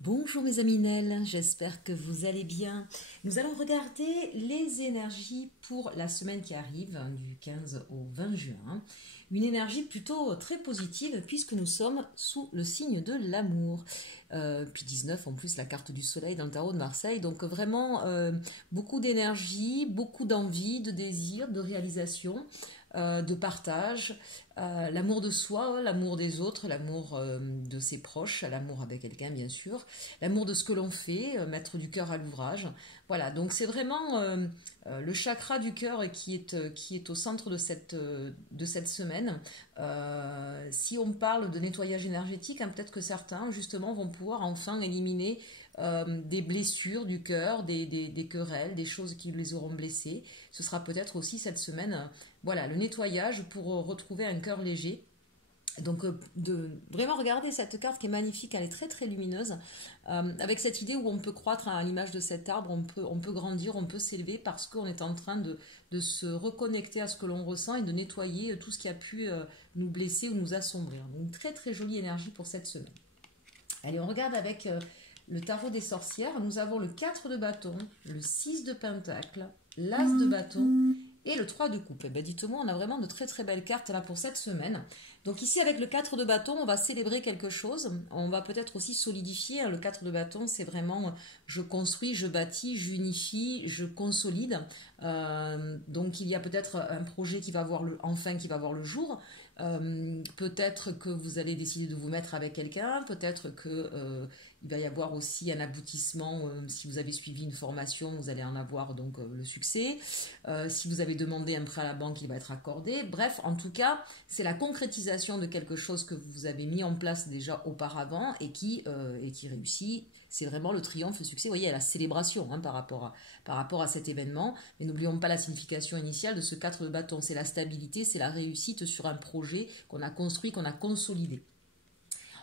Bonjour mes amis Nel, j'espère que vous allez bien. Nous allons regarder les énergies pour la semaine qui arrive, du 15 au 20 juin. Une énergie plutôt très positive puisque nous sommes sous le signe de l'amour. Puis 19 en plus la carte du soleil dans le tarot de Marseille. Donc vraiment beaucoup d'énergie, beaucoup d'envie, de désir, de réalisation. De partage, l'amour de soi, l'amour des autres, l'amour de ses proches, l'amour avec quelqu'un bien sûr, l'amour de ce que l'on fait, mettre du cœur à l'ouvrage. Voilà, donc c'est vraiment le chakra du cœur qui est au centre de cette semaine. Si on parle de nettoyage énergétique, hein, peut-être que certains justement vont pouvoir enfin éliminer des blessures du cœur, des querelles, des choses qui les auront blessés. Ce sera peut-être aussi cette semaine, voilà, le nettoyage pour retrouver un cœur léger. Donc de vraiment regarder cette carte qui est magnifique, elle est très très lumineuse, avec cette idée où on peut croître à l'image de cet arbre, on peut grandir, on peut s'élever parce qu'on est en train de se reconnecter à ce que l'on ressent et de nettoyer tout ce qui a pu nous blesser ou nous assombrir. Donc très très jolie énergie pour cette semaine. Allez, on regarde avec le tarot des sorcières. Nous avons le 4 de bâton, le 6 de pentacle, l'as de bâton et le 3 de coupe. Et ben dites-moi, on a vraiment de très très belles cartes là pour cette semaine. Donc ici avec le 4 de bâton, on va célébrer quelque chose. On va peut-être aussi solidifier. Le 4 de bâton, c'est vraiment je construis, je bâtis, j'unifie, je consolide. Donc il y a peut-être un projet qui va voir qui va voir le jour. Peut-être que vous allez décider de vous mettre avec quelqu'un, peut-être que il va y avoir aussi un aboutissement. Si vous avez suivi une formation, vous allez en avoir donc le succès. Si vous avez demandé un prêt à la banque, il va être accordé. Bref, en tout cas, c'est la concrétisation de quelque chose que vous avez mis en place déjà auparavant et qui réussit. C'est vraiment le triomphe, le succès. Vous voyez, il y a la célébration hein, par rapport à cet événement. Mais n'oublions pas la signification initiale de ce 4 de bâton. C'est la stabilité, c'est la réussite sur un projet qu'on a construit, qu'on a consolidé.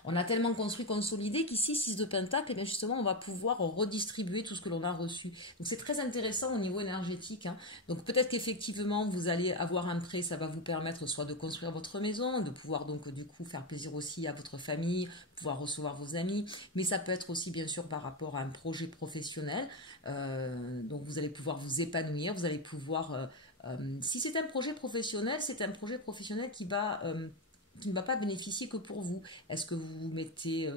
On a tellement construit, consolidé qu'ici, 6 de pentacle, et bien justement, on va pouvoir redistribuer tout ce que l'on a reçu. Donc c'est très intéressant au niveau énergétique. Hein. Donc peut-être qu'effectivement, vous allez avoir un prêt, ça va vous permettre soit de construire votre maison, de pouvoir donc du coup faire plaisir aussi à votre famille, pouvoir recevoir vos amis, mais ça peut être aussi bien sûr par rapport à un projet professionnel. Donc vous allez pouvoir vous épanouir, vous allez pouvoir... si c'est un projet professionnel, c'est un projet professionnel qui ne va pas bénéficier que pour vous. Est-ce que vous vous mettez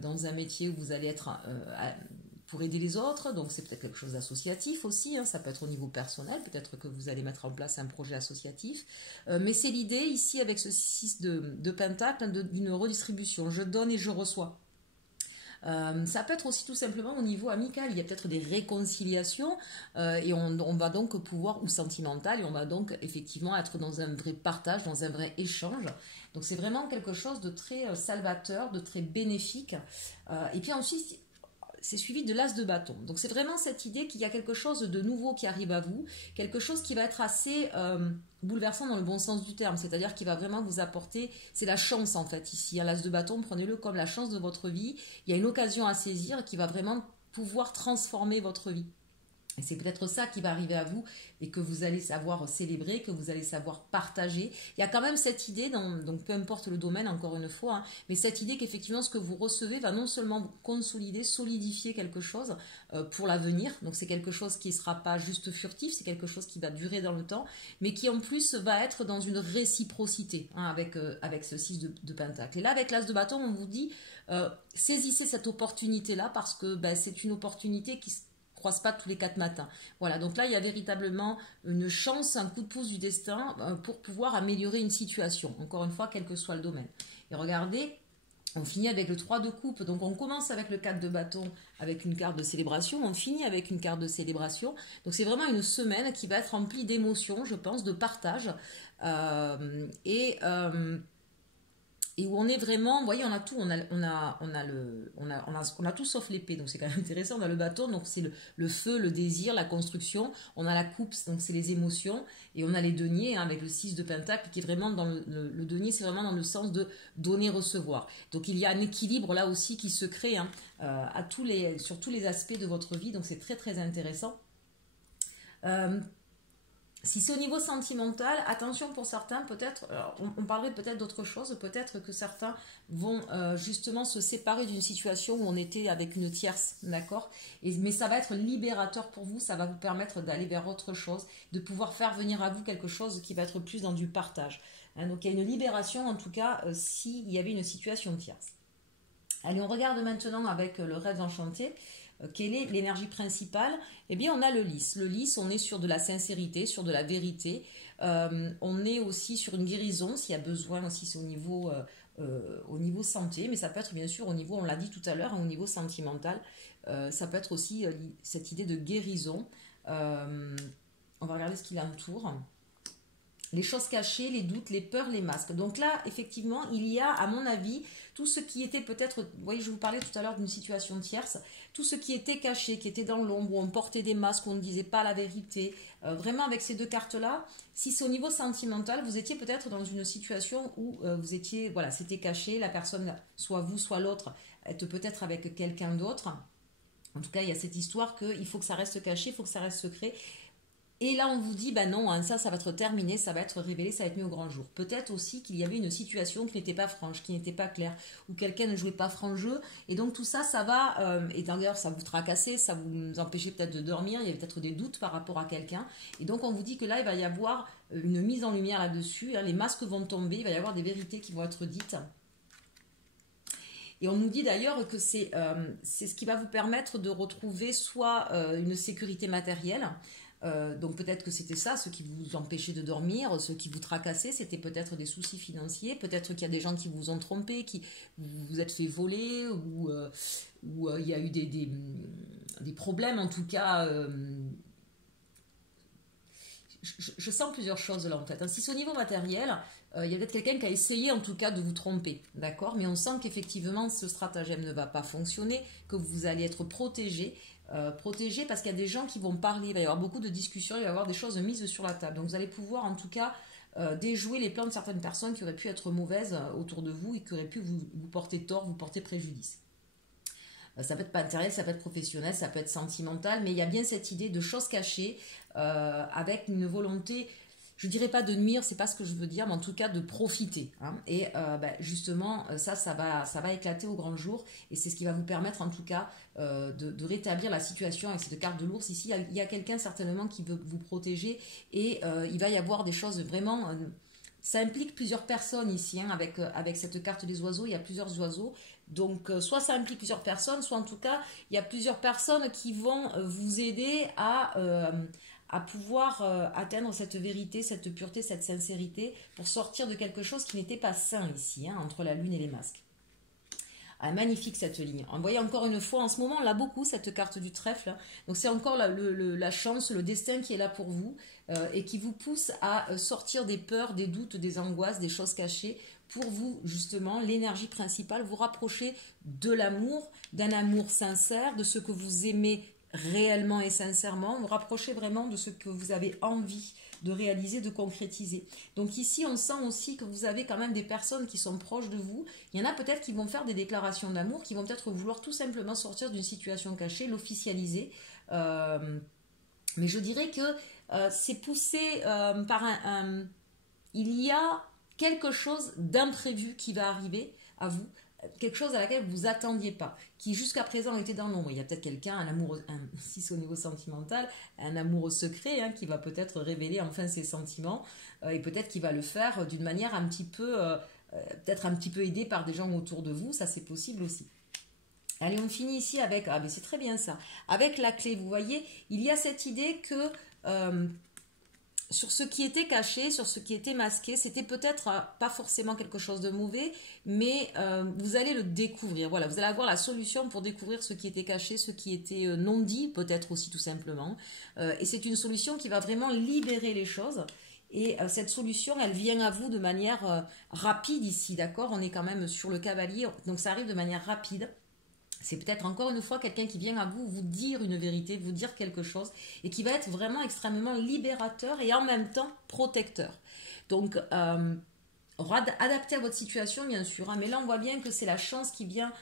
dans un métier où vous allez être pour aider les autres, donc c'est peut-être quelque chose d'associatif aussi, hein, ça peut être au niveau personnel, peut-être que vous allez mettre en place un projet associatif, mais c'est l'idée ici avec ce 6 de pentacle hein, d'une redistribution, je donne et je reçois. Ça peut être aussi tout simplement au niveau amical, il y a peut-être des réconciliations et on va donc pouvoir, ou sentimental, et on va donc effectivement être dans un vrai partage, dans un vrai échange. Donc c'est vraiment quelque chose de très salvateur, de très bénéfique. Et puis ensuite, c'est suivi de l'as de bâton. Donc c'est vraiment cette idée qu'il y a quelque chose de nouveau qui arrive à vous, quelque chose qui va être assez bouleversant dans le bon sens du terme, c'est-à-dire qui va vraiment vous apporter, c'est la chance en fait ici, à l'as de bâton, prenez-le comme la chance de votre vie, il y a une occasion à saisir qui va vraiment pouvoir transformer votre vie. Et c'est peut-être ça qui va arriver à vous et que vous allez savoir célébrer, que vous allez savoir partager. Il y a quand même cette idée, donc peu importe le domaine encore une fois, hein, mais cette idée qu'effectivement ce que vous recevez va non seulement vous consolider, solidifier quelque chose pour l'avenir. Donc c'est quelque chose qui ne sera pas juste furtif, c'est quelque chose qui va durer dans le temps, mais qui en plus va être dans une réciprocité hein, avec ce 6 de pentacle. Et là avec l'as de bâton, on vous dit saisissez cette opportunité-là parce que ben, c'est une opportunité qui croise pas tous les 4 matins. Voilà, donc là, il y a véritablement une chance, un coup de pouce du destin pour pouvoir améliorer une situation. Encore une fois, quel que soit le domaine. Et regardez, on finit avec le 3 de coupe. Donc on commence avec le 4 de bâton avec une carte de célébration. On finit avec une carte de célébration. Donc c'est vraiment une semaine qui va être remplie d'émotions, je pense, de partage. Et où on est vraiment, vous voyez, on a tout, on a tout sauf l'épée, donc c'est quand même intéressant. On a le bâton, donc c'est le feu, le désir, la construction. On a la coupe, donc c'est les émotions, et on a les deniers hein, avec le 6 de pentacle qui est vraiment dans le denier, c'est vraiment dans le sens de donner recevoir. Donc il y a un équilibre là aussi qui se crée hein, sur tous les aspects de votre vie, donc c'est très très intéressant. Si c'est au niveau sentimental, attention pour certains, peut-être, on parlerait peut-être d'autre chose, peut-être que certains vont justement se séparer d'une situation où on était avec une tierce, d'accord? Mais ça va être libérateur pour vous, ça va vous permettre d'aller vers autre chose, de pouvoir faire venir à vous quelque chose qui va être plus dans du partage. Hein, donc il y a une libération en tout cas s'il y avait une situation tierce. Allez, on regarde maintenant avec le rêve enchanté. Quelle est l'énergie principale? Eh bien, on a le lys. Le lys, on est sur de la sincérité, sur de la vérité. On est aussi sur une guérison, s'il y a besoin aussi, c'est au niveau santé, mais ça peut être bien sûr au niveau, on l'a dit tout à l'heure, hein, au niveau sentimental. Ça peut être aussi cette idée de guérison. On va regarder ce qui l'entoure. Les choses cachées, les doutes, les peurs, les masques. Donc là, effectivement, il y a, à mon avis, tout ce qui était peut-être, vous voyez, je vous parlais tout à l'heure d'une situation tierce, tout ce qui était caché, qui était dans l'ombre, où on portait des masques, où on ne disait pas la vérité. Vraiment, avec ces deux cartes-là, si c'est au niveau sentimental, vous étiez peut-être dans une situation où vous étiez, voilà, c'était caché, la personne, soit vous, soit l'autre, était peut-être avec quelqu'un d'autre. En tout cas, il y a cette histoire qu'il faut que ça reste caché, il faut que ça reste secret. Et là, on vous dit, bah non, hein, ça va être terminé, ça va être révélé, ça va être mis au grand jour. Peut-être aussi qu'il y avait une situation qui n'était pas franche, qui n'était pas claire, ou quelqu'un ne jouait pas franc jeu. Et donc tout ça, ça va, et d'ailleurs, ça vous tracassait, ça vous empêchait peut-être de dormir, il y avait peut-être des doutes par rapport à quelqu'un. Et donc on vous dit que là, il va y avoir une mise en lumière là-dessus, hein, les masques vont tomber, il va y avoir des vérités qui vont être dites. Et on nous dit d'ailleurs que c'est ce qui va vous permettre de retrouver soit une sécurité matérielle. Donc peut-être que c'était ça, ce qui vous empêchait de dormir, ce qui vous tracassait, c'était peut-être des soucis financiers, peut-être qu'il y a des gens qui vous ont trompé, qui vous êtes fait voler, ou il y a eu des problèmes en tout cas. Je sens plusieurs choses là en fait. Si c'est au niveau matériel, il y a peut-être quelqu'un qui a essayé en tout cas de vous tromper, d'accord? Mais on sent qu'effectivement ce stratagème ne va pas fonctionner, que vous allez être protégé. Protégé parce qu'il y a des gens qui vont parler, il va y avoir beaucoup de discussions, il va y avoir des choses mises sur la table. Donc vous allez pouvoir en tout cas déjouer les plans de certaines personnes qui auraient pu être mauvaises autour de vous et qui auraient pu vous porter tort, vous porter préjudice. Ça peut être matériel, ça peut être professionnel, ça peut être sentimental, mais il y a bien cette idée de choses cachées avec une volonté, je dirais pas de nuire, c'est pas ce que je veux dire, mais en tout cas de profiter. Hein. Et justement, ça va éclater au grand jour, et c'est ce qui va vous permettre en tout cas de rétablir la situation avec cette carte de l'ours. Ici, il y a quelqu'un certainement qui veut vous protéger, et il va y avoir des choses vraiment... ça implique plusieurs personnes ici, hein, avec cette carte des oiseaux, il y a plusieurs oiseaux. Donc, soit ça implique plusieurs personnes, soit en tout cas, il y a plusieurs personnes qui vont vous aider à pouvoir atteindre cette vérité, cette pureté, cette sincérité, pour sortir de quelque chose qui n'était pas sain ici, hein, entre la lune et les masques. Ah, magnifique cette ligne. Vous voyez encore une fois, en ce moment, on l'a beaucoup, cette carte du trèfle. Donc c'est encore la chance, le destin qui est là pour vous et qui vous pousse à sortir des peurs, des doutes, des angoisses, des choses cachées, pour vous, justement, l'énergie principale, vous rapprocher de l'amour, d'un amour sincère, de ce que vous aimez réellement et sincèrement, vous rapprocher vraiment de ce que vous avez envie de réaliser, de concrétiser. Donc ici, on sent aussi que vous avez quand même des personnes qui sont proches de vous. Il y en a peut-être qui vont faire des déclarations d'amour, qui vont peut-être vouloir tout simplement sortir d'une situation cachée, l'officialiser. Mais je dirais que c'est poussé par il y a quelque chose d'imprévu qui va arriver à vous, quelque chose à laquelle vous vous attendiez pas, qui jusqu'à présent était dans l'ombre. Il y a peut-être quelqu'un, un amoureux, si c'est au niveau sentimental, un amoureux secret qui va peut-être révéler enfin ses sentiments et peut-être qu'il va le faire d'une manière un petit peu, peut-être un petit peu aidé par des gens autour de vous, ça c'est possible aussi. Allez, on finit ici avec, ah mais c'est très bien ça, avec la clé. Vous voyez, il y a cette idée que sur ce qui était caché, sur ce qui était masqué, c'était peut-être pas forcément quelque chose de mauvais, mais vous allez le découvrir. Voilà, vous allez avoir la solution pour découvrir ce qui était caché, ce qui était non dit, peut-être aussi tout simplement. Et c'est une solution qui va vraiment libérer les choses. Et cette solution, elle vient à vous de manière rapide ici, d'accord? On est quand même sur le cavalier, donc ça arrive de manière rapide. C'est peut-être encore une fois quelqu'un qui vient à vous, vous dire une vérité, vous dire quelque chose, et qui va être vraiment extrêmement libérateur et en même temps protecteur. Donc, adapté à votre situation, bien sûr, hein, mais là, on voit bien que c'est la chance qui vient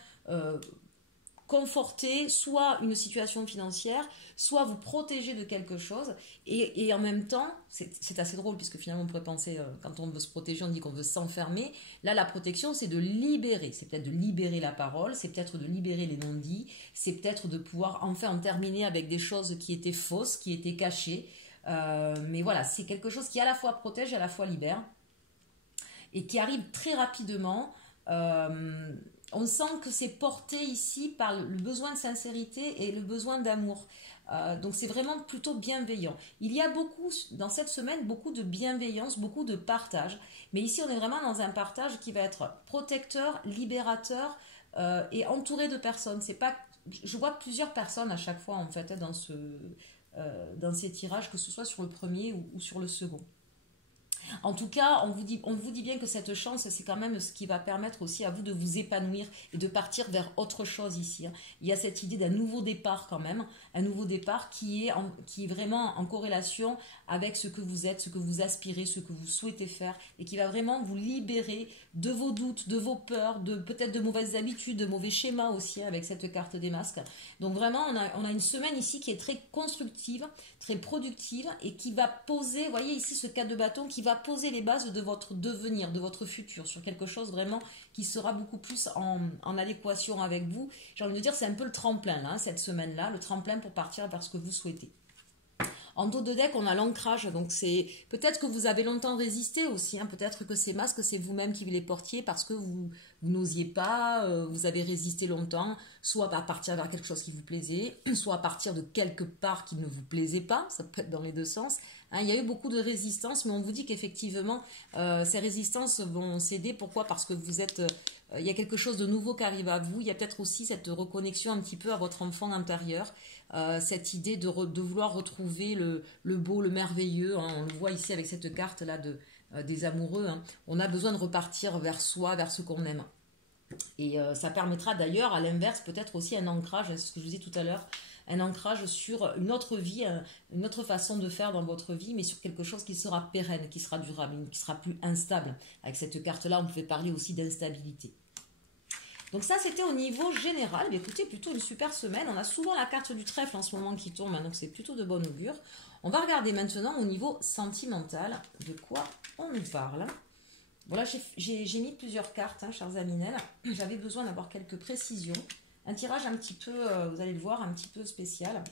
conforter soit une situation financière, soit vous protéger de quelque chose. Et en même temps, c'est assez drôle, puisque finalement on pourrait penser, quand on veut se protéger, on dit qu'on veut s'enfermer. Là, la protection, c'est de libérer. C'est peut-être de libérer la parole, c'est peut-être de libérer les non-dits, c'est peut-être de pouvoir enfin en terminer avec des choses qui étaient fausses, qui étaient cachées. Mais voilà, c'est quelque chose qui à la fois protège et à la fois libère. Et qui arrive très rapidement. On sent que c'est porté ici par le besoin de sincérité et le besoin d'amour. Donc c'est vraiment plutôt bienveillant. Il y a beaucoup, dans cette semaine, beaucoup de bienveillance, beaucoup de partage. Mais ici, on est vraiment dans un partage qui va être protecteur, libérateur et entouré de personnes. C'est pas, je vois plusieurs personnes à chaque fois, en fait, dans ces tirages, que ce soit sur le premier ou sur le second. En tout cas, on vous dit bien que cette chance, c'est quand même ce qui va permettre aussi à vous de vous épanouir et de partir vers autre chose ici. Il y a cette idée d'un nouveau départ quand même, un nouveau départ qui est vraiment en corrélation avec ce que vous êtes, ce que vous aspirez, ce que vous souhaitez faire et qui va vraiment vous libérer de vos doutes, de vos peurs, peut-être de mauvaises habitudes, de mauvais schémas aussi avec cette carte des masques. Donc vraiment, on a une semaine ici qui est très constructive, très productive et qui va poser, vous voyez ici ce 4 de bâton, qui va poser les bases de votre devenir, de votre futur, sur quelque chose vraiment qui sera beaucoup plus en adéquation avec vous. J'ai envie de dire, c'est un peu le tremplin, là, cette semaine-là, le tremplin pour partir vers ce que vous souhaitez. En dos de deck, on a l'ancrage, donc c'est peut-être que vous avez longtemps résisté aussi, peut-être que ces masques, c'est vous-même qui les portiez parce que vous n'osiez pas, vous avez résisté longtemps, soit à partir vers quelque chose qui vous plaisait, soit à partir de quelque part qui ne vous plaisait pas, ça peut être dans les deux sens. Il y a eu beaucoup de résistance, mais on vous dit qu'effectivement, ces résistances vont céder. Pourquoi ? Parce que il y a quelque chose de nouveau qui arrive à vous. Il y a peut-être aussi cette reconnexion un petit peu à votre enfant intérieur, cette idée de vouloir retrouver le beau, le merveilleux. On le voit ici avec cette carte-là des amoureux. On a besoin de repartir vers soi, vers ce qu'on aime. Et ça permettra d'ailleurs, à l'inverse, peut-être aussi un ancrage, c'est ce que je vous disais tout à l'heure, un ancrage sur une autre vie, une autre façon de faire dans votre vie, mais sur quelque chose qui sera pérenne, qui sera durable, qui sera plus instable. Avec cette carte-là, on pouvait parler aussi d'instabilité. Donc ça, c'était au niveau général. Mais écoutez, plutôt une super semaine. On a souvent la carte du trèfle en ce moment qui tombe, donc c'est plutôt de bon augure. On va regarder maintenant au niveau sentimental de quoi on nous parle. Voilà, j'ai mis plusieurs cartes, chers Aminel. J'avais besoin d'avoir quelques précisions. Un tirage un petit peu, vous allez le voir, un petit peu spécial.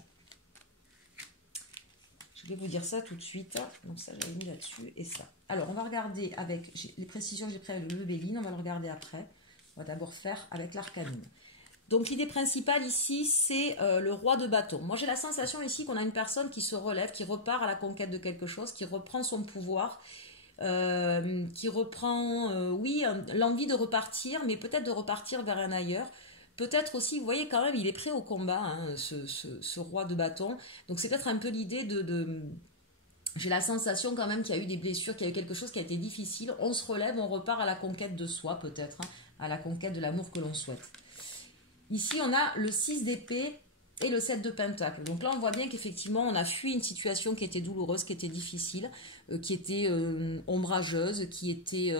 Je vais vous dire ça tout de suite. Donc ça, j'avais mis là-dessus et ça. Alors, on va regarder avec les précisions que j'ai prises avec le Béline. On va le regarder après. On va d'abord faire avec l'arcanum. Donc, l'idée principale ici, c'est le roi de bâton. Moi, j'ai la sensation ici qu'on a une personne qui se relève, qui repart à la conquête de quelque chose, qui reprend son pouvoir, qui reprend, oui, l'envie de repartir, mais peut-être de repartir vers un ailleurs. Peut-être aussi, vous voyez quand même, il est prêt au combat, ce roi de bâton. Donc c'est peut-être un peu l'idée j'ai la sensation quand même qu'il y a eu des blessures, qu'il y a eu quelque chose qui a été difficile. On se relève, on repart à la conquête de soi peut-être, à la conquête de l'amour que l'on souhaite. Ici, on a le 6 d'épée et le 7 de pentacle. Donc là, on voit bien qu'effectivement, on a fui une situation qui était douloureuse, qui était difficile, qui était ombrageuse, qui était...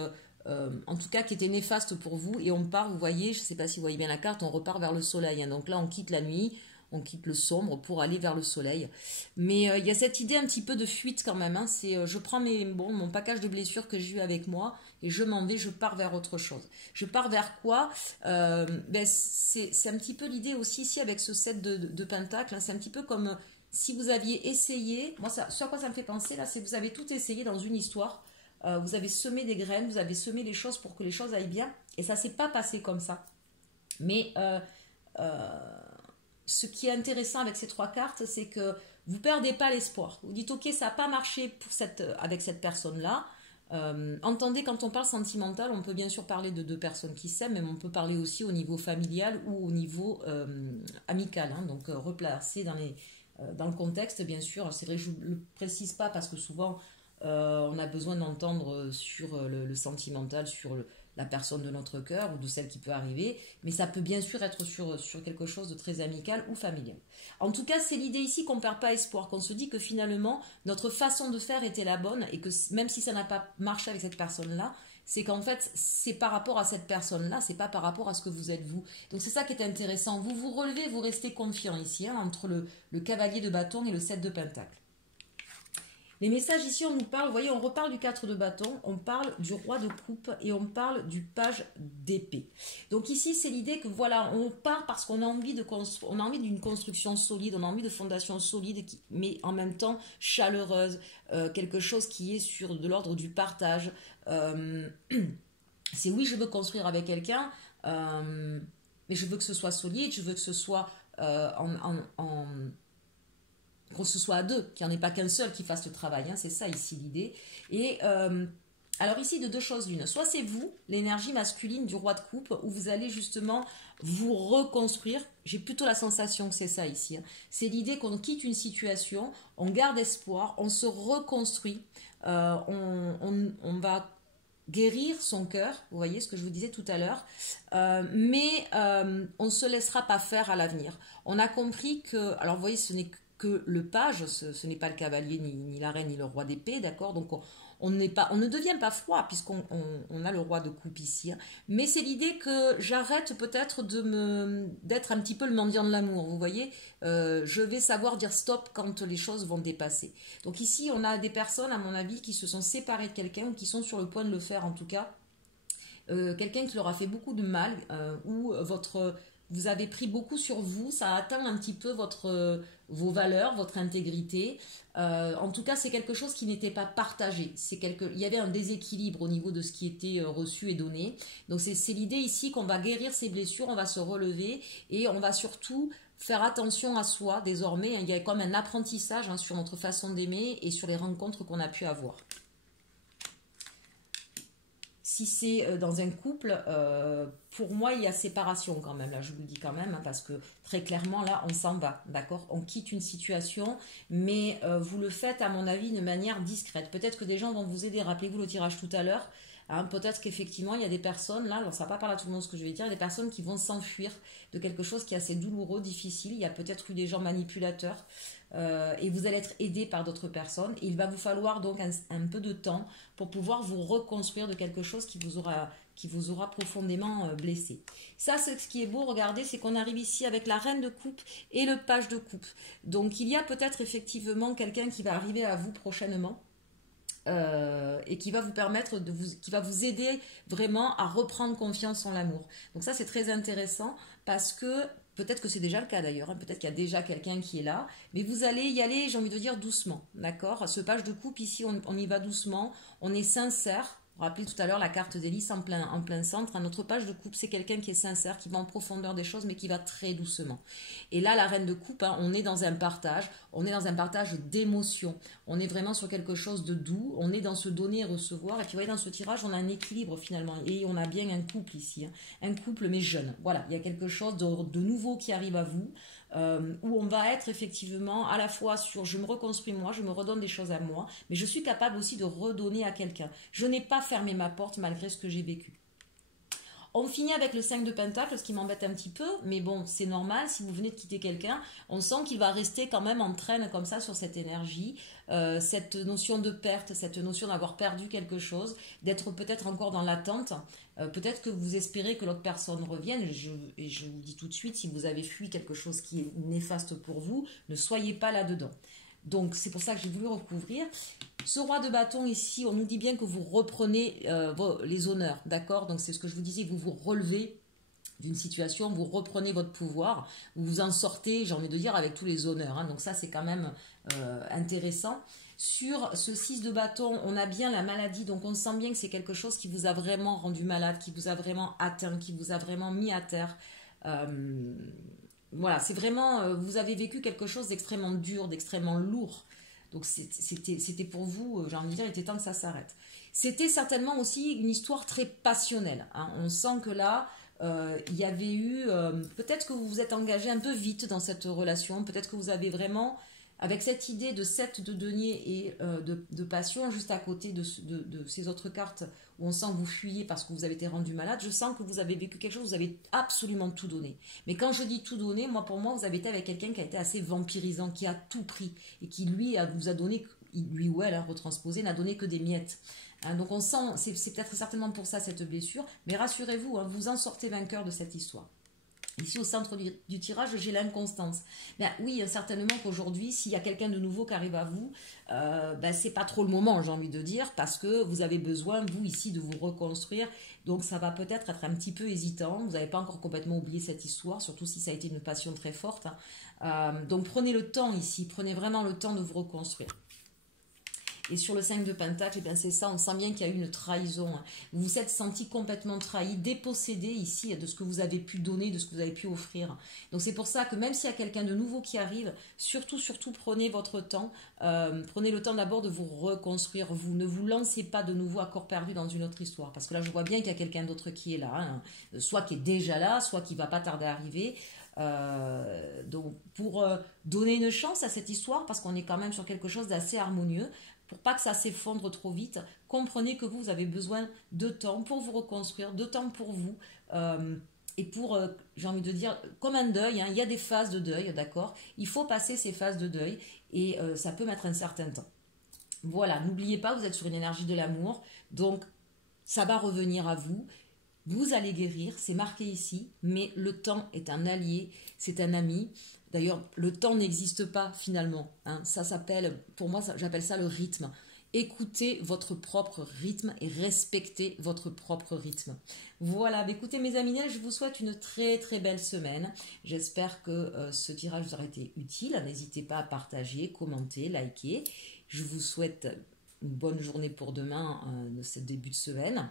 en tout cas qui était néfaste pour vous, et on part, vous voyez, je ne sais pas si vous voyez bien la carte, on repart vers le soleil, donc là on quitte la nuit, on quitte le sombre pour aller vers le soleil, mais il y a cette idée un petit peu de fuite quand même, c'est je prends mon package de blessures que j'ai eu avec moi, et je m'en vais, je pars vers autre chose. Je pars vers quoi? C'est un petit peu l'idée aussi ici avec ce 7 de pentacle, c'est un petit peu comme si vous aviez essayé, moi ce à quoi ça me fait penser là, c'est que vous avez tout essayé dans une histoire. Vous avez semé des graines, vous avez semé les choses pour que les choses aillent bien. Et ça ne s'est pas passé comme ça. Mais ce qui est intéressant avec ces trois cartes, c'est que vous ne perdez pas l'espoir. Vous dites, ok, ça n'a pas marché avec cette personne-là. Entendez, quand on parle sentimental, on peut bien sûr parler de deux personnes qui s'aiment, mais on peut parler aussi au niveau familial ou au niveau amical. Donc replacé dans le contexte, bien sûr. C'est vrai que je ne le précise pas parce que souvent... on a besoin d'entendre sur le sentimental, sur la personne de notre cœur ou de celle qui peut arriver, mais ça peut bien sûr être sur quelque chose de très amical ou familial. En tout cas, c'est l'idée ici qu'on ne perd pas espoir, qu'on se dit que finalement, notre façon de faire était la bonne et que même si ça n'a pas marché avec cette personne-là, c'est qu'en fait, c'est par rapport à cette personne-là, c'est pas par rapport à ce que vous êtes vous. Donc c'est ça qui est intéressant. Vous vous relevez, vous restez confiant ici, hein, entre le cavalier de bâton et le 7 de pentacle. Les messages ici, on nous parle, vous voyez, on reparle du 4 de bâton, on parle du roi de coupe et on parle du page d'épée. Donc ici, c'est l'idée que voilà, on part parce qu'on a envie on a envie d'une construction solide, on a envie de fondations solides, mais en même temps chaleureuse, quelque chose qui est sur de l'ordre du partage. C'est oui, je veux construire avec quelqu'un, mais je veux que ce soit solide, je veux que ce soit que ce soit à deux, qu'il n'y en ait pas qu'un seul qui fasse le travail, hein, c'est ça ici l'idée. Et alors ici, de deux choses l'une, soit c'est vous, l'énergie masculine du roi de coupe, où vous allez justement vous reconstruire, j'ai plutôt la sensation que c'est ça ici, hein. C'est l'idée qu'on quitte une situation, on garde espoir, on se reconstruit, on va guérir son cœur, vous voyez ce que je vous disais tout à l'heure, mais on ne se laissera pas faire à l'avenir. On a compris que, alors vous voyez, ce n'est que le page, ce n'est pas le cavalier, ni la reine, ni le roi d'épée, d'accord? Donc on ne devient pas froid puisqu'on a le roi de coupe ici, hein. Mais c'est l'idée que j'arrête peut-être d'être un petit peu le mendiant de l'amour, vous voyez, je vais savoir dire stop quand les choses vont dépasser. Donc ici, on a des personnes, à mon avis, qui se sont séparées de quelqu'un ou qui sont sur le point de le faire en tout cas. Quelqu'un qui leur a fait beaucoup de mal, ou vous avez pris beaucoup sur vous, ça a atteint un petit peu vos valeurs, votre intégrité. En tout cas, c'est quelque chose qui n'était pas partagé. Il y avait un déséquilibre au niveau de ce qui était reçu et donné. Donc c'est l'idée ici qu'on va guérir ces blessures, on va se relever et on va surtout faire attention à soi désormais. Il y a comme un apprentissage, hein, sur notre façon d'aimer et sur les rencontres qu'on a pu avoir. Si c'est dans un couple, pour moi, il y a séparation quand même. Là, je vous le dis quand même, hein, parce que très clairement, là, on s'en va, d'accord? On quitte une situation, mais vous le faites, à mon avis, de manière discrète. Peut-être que des gens vont vous aider. Rappelez-vous le tirage tout à l'heure. Hein, peut-être qu'effectivement, il y a des personnes, là, alors ça ne va pas parler à tout le monde ce que je vais dire, il y a des personnes qui vont s'enfuir de quelque chose qui est assez douloureux, difficile. Il y a peut-être eu des gens manipulateurs. Et vous allez être aidé par d'autres personnes. Et il va vous falloir donc un peu de temps pour pouvoir vous reconstruire de quelque chose qui vous aura profondément blessé. Ça, c'est ce qui est beau, regardez, c'est qu'on arrive ici avec la reine de coupe et le page de coupe. Donc il y a peut-être effectivement quelqu'un qui va arriver à vous prochainement. Et qui va vous permettre qui va vous aider vraiment à reprendre confiance en l'amour. Donc ça, c'est très intéressant parce que peut-être que c'est déjà le cas d'ailleurs, hein, peut-être qu'il y a déjà quelqu'un qui est là, mais vous allez y aller, j'ai envie de dire, doucement, d'accord? Ce page de coupe ici, on y va doucement, on est sincère. Vous vous rappelez tout à l'heure la carte d'hélice en plein centre. Un autre page de coupe, c'est quelqu'un qui est sincère, qui va en profondeur des choses, mais qui va très doucement. Et là, la reine de coupe, hein, on est dans un partage d'émotions. On est vraiment sur quelque chose de doux, on est dans ce donner et recevoir. Et puis vous voyez, dans ce tirage, on a un équilibre finalement. Et on a bien un couple ici, hein, un couple mais jeune. Voilà, il y a quelque chose de nouveau qui arrive à vous. Où on va être effectivement à la fois sur je me reconstruis moi, je me redonne des choses à moi, mais je suis capable aussi de redonner à quelqu'un. Je n'ai pas fermé ma porte malgré ce que j'ai vécu. On finit avec le 5 de Pentacle, ce qui m'embête un petit peu, mais bon, c'est normal, si vous venez de quitter quelqu'un, on sent qu'il va rester quand même en traîne comme ça sur cette énergie, cette notion de perte, cette notion d'avoir perdu quelque chose, d'être peut-être encore dans l'attente, peut-être que vous espérez que l'autre personne revienne, et je vous dis tout de suite, si vous avez fui quelque chose qui est néfaste pour vous, ne soyez pas là-dedans. Donc c'est pour ça que j'ai voulu recouvrir. Ce roi de bâton ici, on nous dit bien que vous reprenez les honneurs, d'accord? Donc c'est ce que je vous disais, vous vous relevez d'une situation, vous reprenez votre pouvoir, vous vous en sortez, j'ai envie de dire, avec tous les honneurs, hein. Donc ça c'est quand même intéressant. Sur ce 6 de bâton, on a bien la maladie, donc on sent bien que c'est quelque chose qui vous a vraiment rendu malade, qui vous a vraiment atteint, qui vous a vraiment mis à terre. Voilà, c'est vraiment, vous avez vécu quelque chose d'extrêmement dur, d'extrêmement lourd. Donc c'était pour vous, j'ai envie de dire, il était temps que ça s'arrête. C'était certainement aussi une histoire très passionnelle, hein. On sent que là, il y avait eu, peut-être que vous vous êtes engagé un peu vite dans cette relation, peut-être que vous avez vraiment, avec cette idée de 7 de denier et de passion, juste à côté de ces autres cartes où on sent que vous fuyez parce que vous avez été rendu malade, je sens que vous avez vécu quelque chose, vous avez absolument tout donné. Mais quand je dis tout donné, pour moi, vous avez été avec quelqu'un qui a été assez vampirisant, qui a tout pris et qui, lui, vous a donné, lui ou elle, hein, retransposé, n'a donné que des miettes. Hein, donc on sent, c'est peut-être certainement pour ça cette blessure, mais rassurez-vous, hein, vous en sortez vainqueur de cette histoire. Ici, au centre du tirage, j'ai l'inconstance. Ben, oui, certainement qu'aujourd'hui, s'il y a quelqu'un de nouveau qui arrive à vous, ben, c'est pas trop le moment, j'ai envie de dire, parce que vous avez besoin, vous, ici, de vous reconstruire. Donc, ça va peut-être être un petit peu hésitant. Vous n'avez pas encore complètement oublié cette histoire, surtout si ça a été une passion très forte. Hein. Donc, prenez le temps ici, prenez vraiment le temps de vous reconstruire. Et sur le 5 de Pentacle, eh bien c'est ça, on sent bien qu'il y a eu une trahison. Vous vous êtes senti complètement trahi, dépossédé ici de ce que vous avez pu donner, de ce que vous avez pu offrir. Donc c'est pour ça que même s'il y a quelqu'un de nouveau qui arrive, surtout prenez votre temps. Prenez le temps d'abord de vous reconstruire. Vous ne vous lancez pas de nouveau à corps perdu dans une autre histoire. Parce que là, je vois bien qu'il y a quelqu'un d'autre qui est là. Hein. Soit qui est déjà là, soit qui va pas tarder à arriver. Donc pour donner une chance à cette histoire, parce qu'on est quand même sur quelque chose d'assez harmonieux, pour pas que ça s'effondre trop vite, comprenez que vous avez besoin de temps pour vous reconstruire, de temps pour vous, et pour, j'ai envie de dire, comme un deuil, hein, il y a des phases de deuil, d'accord. Il faut passer ces phases de deuil, et ça peut mettre un certain temps. Voilà, n'oubliez pas, vous êtes sur une énergie de l'amour, donc ça va revenir à vous. Vous allez guérir, c'est marqué ici, mais le temps est un allié, c'est un ami. D'ailleurs, le temps n'existe pas finalement. Hein. Ça s'appelle, pour moi, j'appelle ça le rythme. Écoutez votre propre rythme et respectez votre propre rythme. Voilà, écoutez mes amis, je vous souhaite une très très belle semaine. J'espère que ce tirage vous aura été utile. N'hésitez pas à partager, commenter, liker. Je vous souhaite une bonne journée pour demain, de ce début de semaine.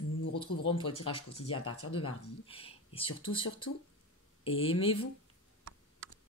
Nous nous retrouverons pour le tirage quotidien à partir de mardi. Et surtout, aimez-vous.